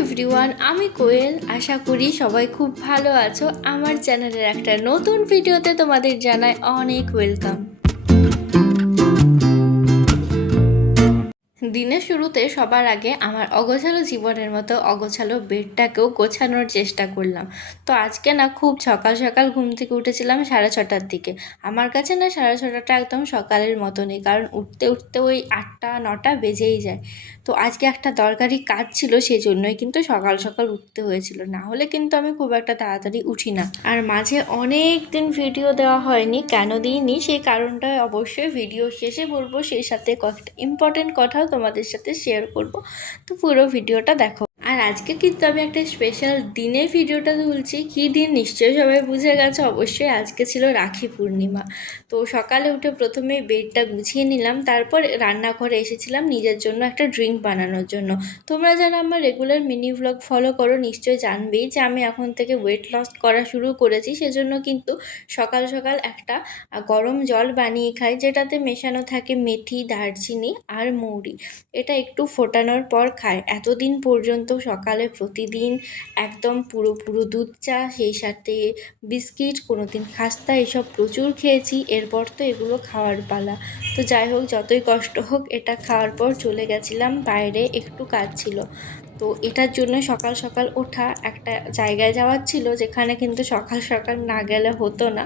Everyone, আমি কোয়েল। আশা করি সবাই খুব ভালো আছো। আমার চ্যানেলের একটা নতুন ভিডিওতে তোমাদের জানাই অনেক ওয়েলকাম। দিনের শুরুতে সবার আগে আমার অগোছালো জীবনের মতো অগোছালো বেডটাকেও গোছানোর চেষ্টা করলাম। তো আজকে না খুব সকাল সকাল ঘুম থেকে উঠেছিলাম 6:30টার দিকে। আমার কাছে না 6:30টা একদম সকালের মতনই, কারণ উঠতে উঠতে ওই 8টা 9টা বেজেই যায়। তো আজকে একটা দরকারি কাজ ছিল, সেই জন্যই কিন্তু সকাল সকাল উঠতে হয়েছিল, না হলে কিন্তু আমি খুব একটা তাড়াতাড়ি উঠি না। আর মাঝে অনেক দিন ভিডিও দেওয়া হয়নি, কেন দিইনি সেই কারণটা অবশ্যই ভিডিও শেষে বলবো। সেই সাথে কয়েকটা ইম্পর্টেন্ট কথাও তোমাদের সাথে শেয়ার করব, তো পুরো ভিডিওটা দেখো। আর আজকে কিন্তু আমি একটা স্পেশাল দিনের ভিডিওটা তুলছি। কী দিন নিশ্চয়ই সবাই বুঝে গেছে, অবশ্যই আজকে ছিল রাখি পূর্ণিমা। তো সকালে উঠে প্রথমে বেডটা গুছিয়ে নিলাম, তারপর রান্নাঘরে এসেছিলাম নিজের জন্য একটা ড্রিঙ্ক বানানোর জন্য। তোমরা যারা আমার রেগুলার মিনি ভ্লগ ফলো করো নিশ্চয়ই জানবেই যে আমি এখন থেকে ওয়েট লস করা শুরু করেছি। সেজন্য কিন্তু সকাল সকাল একটা গরম জল বানিয়ে খাই, যেটাতে মেশানো থাকে মেথি, দারচিনি আর মৌরি। এটা একটু ফোটানোর পর খাই। এতদিন পর্যন্ত সকালে প্রতিদিন একদম পুরো দুধ চা, সেই সাথে বিস্কিট, কোনোদিন খাস্তা, এসব প্রচুর খেয়েছি। এরপর তো এগুলো খাওয়ার পালা। তো যাই হোক, যতই কষ্ট হোক, এটা খাওয়ার পর চলে গেছিলাম বাইরে, একটু কাজ ছিল। তো এটার জন্য সকাল সকাল ওঠা, একটা জায়গায় যাওয়ার ছিল যেখানে কিন্তু সকাল সকাল না গেলে হতো না।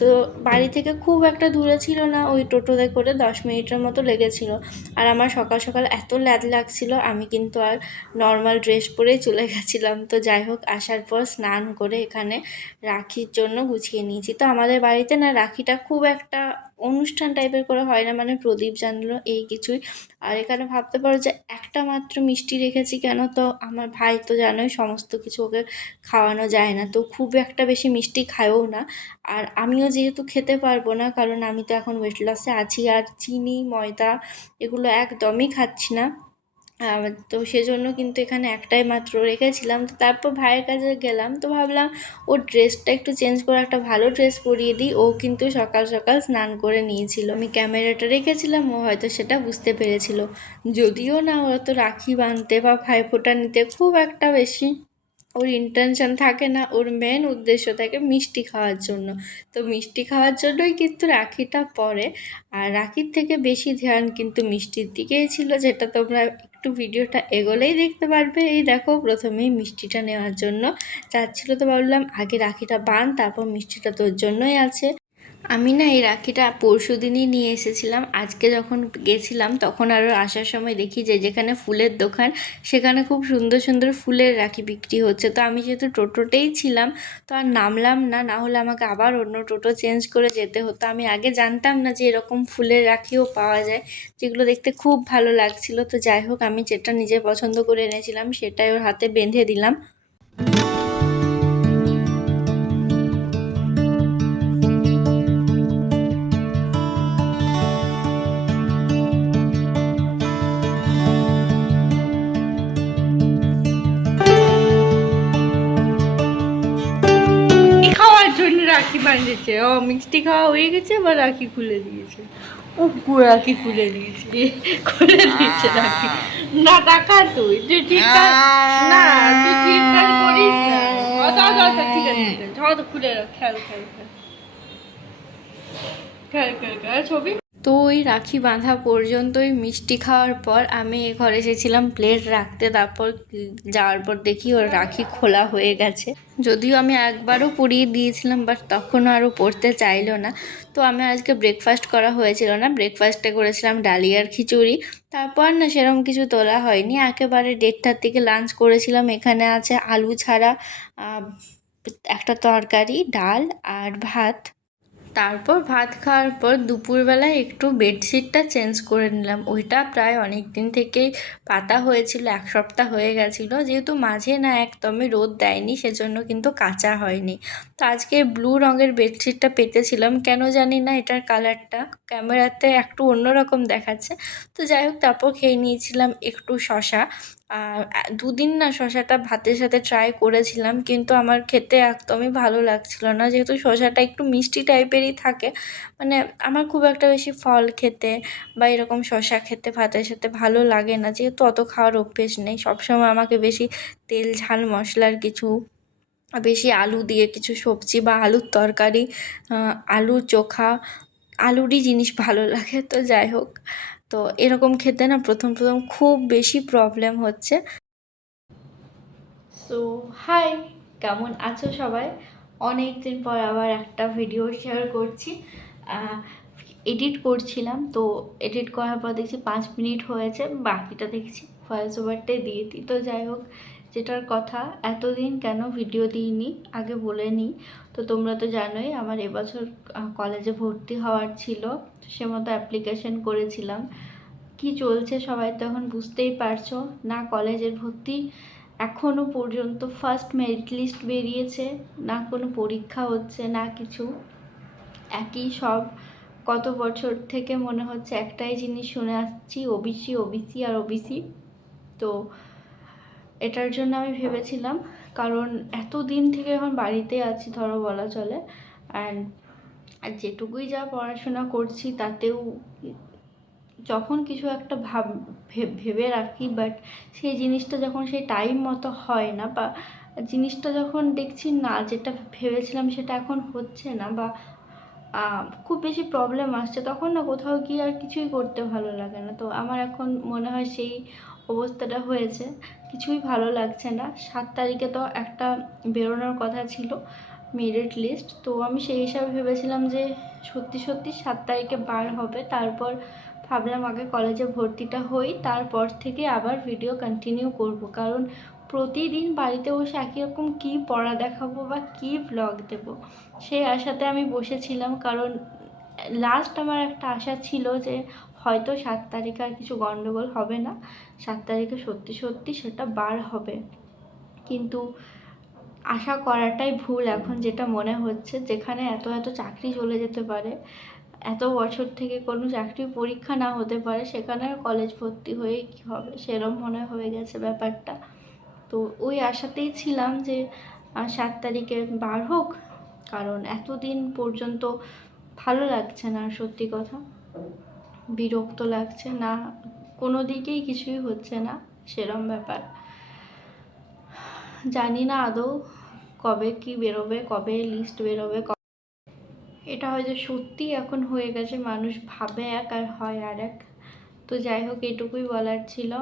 তো বাড়ি থেকে খুব একটা দূরে ছিল না, ওই টোটোতে করে 10 মিনিটের মতো লেগেছিল। আর আমার সকাল সকাল এত ল্যাদ লাগছিল, আমি কিন্তু আর নর্মাল ড্রেস পরেই চলে গেছিলাম। তো যাই হোক, আসার পর স্নান করে এখানে রাখির জন্য গুছিয়ে নিয়েছি। তো আমাদের বাড়িতে না রাখিটা খুব একটা অনুষ্ঠান টাইপের করে হয় না, মানে প্রদীপ জ্বালানো এই কিছুই। আর এখানে ভাবতে পারো যে একটা মাত্র মিষ্টি রেখেছি কেন, তো আমার ভাই তো জানোই সমস্ত কিছু ওকে খাওয়ানো যায় না, তো খুব একটা বেশি মিষ্টি খায়ও না। আর আমিও যেহেতু খেতে পারবো না, কারণ আমি তো এখন ওয়েট লসে আছি, আর চিনি, ময়দা এগুলো একদমই খাচ্ছি না। তো সেজন্য কিন্তু এখানে একটাই মাত্র রেখেছিলাম। তো তারপর ভাইয়ের কাছে গেলাম, তো ভাবলাম ওর ড্রেসটা একটু চেঞ্জ করে একটা ভালো ড্রেস পরিয়ে দিই। ও কিন্তু সকাল সকাল স্নান করে নিয়েছিল, আমি ক্যামেরাটা রেখেছিলাম, ও হয়তো সেটা বুঝতে পেরেছিল। যদিও না, ওরা তো রাখি বাঁধতে বা ভাইফোঁটা নিতে খুব একটা বেশি ওর ইন্টেনশন থাকে না, ওর মেন উদ্দেশ্য থাকে মিষ্টি খাওয়ার জন্য। তো মিষ্টি খাওয়ার জন্যই কিন্তু রাখিটা পরে। আর রাখির থেকে বেশি ধ্যান কিন্তু মিষ্টির দিকেই ছিল, যেটা তোমরা একটু ভিডিওটা এগোলেই দেখতে পারবে। এই দেখো, প্রথমেই মিষ্টিটা নেওয়ার জন্য চাচ্ছিল, তো ভাবলাম আগে রাখিটা বাঁধ, তারপর মিষ্টিটা তোর জন্যই আছে। আমি না এই রাখিটা পরশুদিনই নিয়ে এসেছিলাম। আজকে যখন গেছিলাম তখন আরও আসার সময় দেখি যে যেখানে ফুলের দোকান, সেখানে খুব সুন্দর সুন্দর ফুলের রাখি বিক্রি হচ্ছে। তো আমি যেহেতু টোটোতেই ছিলাম, তো আর নামলাম না, না হলে আমাকে আবার অন্য টোটো চেঞ্জ করে যেতে হতো। আমি আগে জানতাম না যে এরকম ফুলের রাখিও পাওয়া যায়, যেগুলো দেখতে খুব ভালো লাগছিল। তো যাই হোক, আমি যেটা নিজে পছন্দ করে এনেছিলাম সেটাই ওর হাতে বেঁধে দিলাম। খাওয়ার জন্য রাখি বাঁধেছে, ও মিষ্টি খাওয়া হয়ে গেছে, আবার রাখি খুলে দিয়েছে। ও রাখি খুলে দিয়েছে, খুলে দিয়েছে রাখি। না টাকা তুই ঠিক না, তুই ঠিক করিস না। আচ্ছা আচ্ছা আচ্ছা, ঠিক আছে ঠিক আছে, তো খুলে রাখ, খেয়াল খেয়াল খেয়াল খেয়াল খেয়াল খেয়াল ছবি। তো ওই রাখি বাঁধা পর্যন্তই মিষ্টি খাওয়ার পর আমি ঘরে এসেছিলাম প্লেট রাখতে। তারপর যাওয়ার পর দেখি ওর রাখি খোলা হয়ে গেছে। যদিও আমি একবারও পরিয়ে দিয়েছিলাম, বাট তখনও আরও পড়তে চাইলো না। তো আমার আজকে ব্রেকফাস্ট করা হয়েছিল না, ব্রেকফাস্টে করেছিলাম ডালিয়ার খিচুড়ি। তারপর না সেরকম কিছু তোলা হয়নি, একেবারে 1:30টার দিকে লাঞ্চ করেছিলাম। এখানে আছে আলু ছাড়া একটা তরকারি, ডাল আর ভাত। তারপর ভাত খাওয়ার পর দুপুরবেলায় একটু বেডশিটটা চেঞ্জ করে নিলাম। ওইটা প্রায় অনেক দিন থেকেই পাতা হয়েছিল, 1 সপ্তাহ হয়ে গেছিলো। যেহেতু মাঝে না একদমই রোদ দেয়নি, সেজন্য কিন্তু কাচা হয়নি। তো আজকে ব্লু রঙের বেডশিটটা পেতেছিলাম, কেন জানি না এটার কালারটা ক্যামেরাতে একটু অন্যরকম দেখাচ্ছে। তো যাই হোক, তারপর খেয়ে নিয়েছিলাম একটু শশা। দুদিন না শসাটা ভাতের সাথে ট্রাই করেছিলাম, কিন্তু আমার খেতে একদমই ভালো লাগছিল না, যেহেতু শসাটা একটু মিষ্টি টাইপেরই থাকে। মানে আমার খুব একটা বেশি ফল খেতে বা এরকম শসা খেতে ভাতের সাথে ভালো লাগে না, যেহেতু অত খাওয়ার অভ্যেস নেই। সবসময় আমাকে বেশি তেল ঝাল মশলার কিছু, বেশি আলু দিয়ে কিছু সবজি বা আলুর তরকারি, আলুর চোখা, আলুরই জিনিস ভালো লাগে। তো যাই হোক, তো এরকম খেতে না প্রথম প্রথম খুব বেশি প্রবলেম হচ্ছে। সো হাই, কেমন আছো সবাই? অনেক দিন পর আবার একটা ভিডিও শেয়ার করছি। এডিট করছিলাম, তো এডিট করার পর দেখছি 5 মিনিট হয়েছে, বাকিটা দেখছি ভয়েস ওভারটাই দিয়ে দিই। তো যাই হোক, যেটার কথা, এতদিন কেন ভিডিও দিইনি আগে বলে নিই। তো তোমরা তো জানোই আমার এবছর কলেজে ভর্তি হওয়ার ছিল, সে মতো অ্যাপ্লিকেশন করেছিলাম। কি চলছে সবাই তো এখন বুঝতেই পারছো, না কলেজের ভর্তি এখনও পর্যন্ত ফার্স্ট মেরিট লিস্ট বেরিয়েছে, না কোনো পরীক্ষা হচ্ছে, না কিছু। একই সব কত বছর থেকে মনে হচ্ছে একটাই জিনিস শুনে আসছি, ওবিসি ওবিসি আর ওবিসি। তো এটার জন্য আমি ভেবেছিলাম, কারণ এতদিন থেকে এখন বাড়িতে আছি ধরো বলা চলে, অ্যান্ড আর যেটুকুই যা পড়াশোনা করছি তাতেও যখন কিছু একটা ভেবে রাখি, বাট সেই জিনিসটা যখন সেই টাইম মতো হয় না, বা জিনিসটা যখন দেখছি না যেটা ভেবেছিলাম সেটা এখন হচ্ছে না, বা খুব বেশি প্রবলেম আসছে, তখন না কোথাও গিয়ে আর কিছুই করতে ভালো লাগে না। তো আমার এখন মনে হয় সেই অবস্থাটা হয়েছে, কিছুই ভালো লাগছে না। 7 তারিখে তো একটা বেরোনোর কথা ছিল মেরিট লিস্ট, তো আমি সেই হিসাবে ভেবেছিলাম যে সত্যি সত্যি 7 তারিখে বার হবে। তারপর ভাবলাম আগে কলেজে ভর্তিটা হই, তারপর থেকে আবার ভিডিও কন্টিনিউ করব, কারণ প্রতিদিন বাড়িতে বসে একই রকম কী পড়া দেখাবো বা কী ভ্লগ দেবো, সেই আশাতে আমি বসেছিলাম। কারণ লাস্ট আমার একটা আশা ছিল যে হয়তো 7 তারিখে আর কিছু গণ্ডগোল হবে না, 7 তারিখে সত্যি সত্যি সেটা বার হবে। কিন্তু আশা করাটাই ভুল এখন যেটা মনে হচ্ছে, যেখানে এত এত চাকরি চলে যেতে পারে, এত বছর থেকে কোনো চাকরির পরীক্ষা না হতে পারে, সেখানে কলেজ ভর্তি হয়ে কী হবে, সেরম মনে হয়ে গেছে ব্যাপারটা। তো ওই আশাতেই ছিলাম যে 7 তারিখে বার হোক, কারণ এতদিন পর্যন্ত ভালো লাগছে না, সত্যি কথা বিরক্ত লাগছে, না কোনো দিকেই কিছুই হচ্ছে না, সেরম ব্যাপার। জানি না আদৌ কবে কি বেরোবে, কবে লিস্ট বেরোবে। এটা হয়তো সত্যি এখন হয়ে গেছে, মানুষ ভাবে এক আর হয় আর এক। তো যাই হোক, এটুকুই বলার ছিল।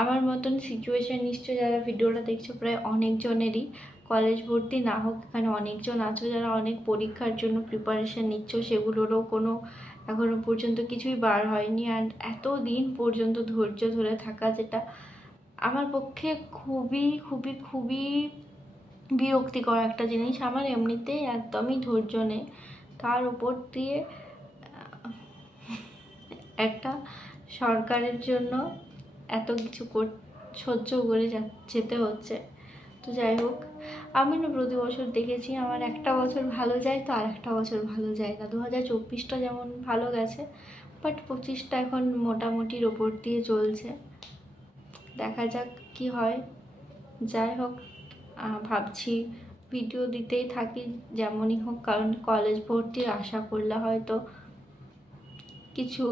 আমার মতন সিচুয়েশান নিশ্চয় যারা ভিডিওটা দেখছো প্রায় অনেকজনেরই, কলেজ ভর্তি না হোক এখানে অনেকজন আছো যারা অনেক পরীক্ষার জন্য প্রিপারেশান নিচ্ছ, সেগুলোরও কোনো এখনও পর্যন্ত কিছুই বার হয়নি। অ্যান্ড এত দিন পর্যন্ত ধৈর্য ধরে থাকা, যেটা আমার পক্ষে খুবই খুবই খুবই বিরক্তিকর একটা জিনিস। আমার এমনিতেই একদমই ধৈর্য নেই, তার উপর দিয়ে একটা সরকারের জন্য এত কিছু সহ্য করে যেতে হচ্ছে। তো যাই হোক, আমি না প্রতি বছর দেখেছি আমার একটা বছর ভালো যায় তো আর একটা বছর ভালো যায় না। 2024টা যেমন ভালো গেছে, বাট 25টা এখন মোটামুটির ওপর দিয়ে চলছে, দেখা যাক কি হয়। যাই হোক, ভাবছি ভিডিও দিতেই থাকি যেমনই হোক, কারণ কলেজ ভর্তির আশা করলে হয়তো কিছু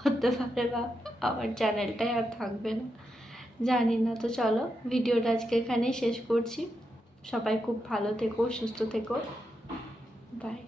হতে পারে, বা আমার চ্যানেলটাই আর থাকবে না, জানি না। তো চলো, ভিডিওটা আজকে এখানেই শেষ করছি। সবাই খুব ভালো থেকো, সুস্থ থেকো, বাই।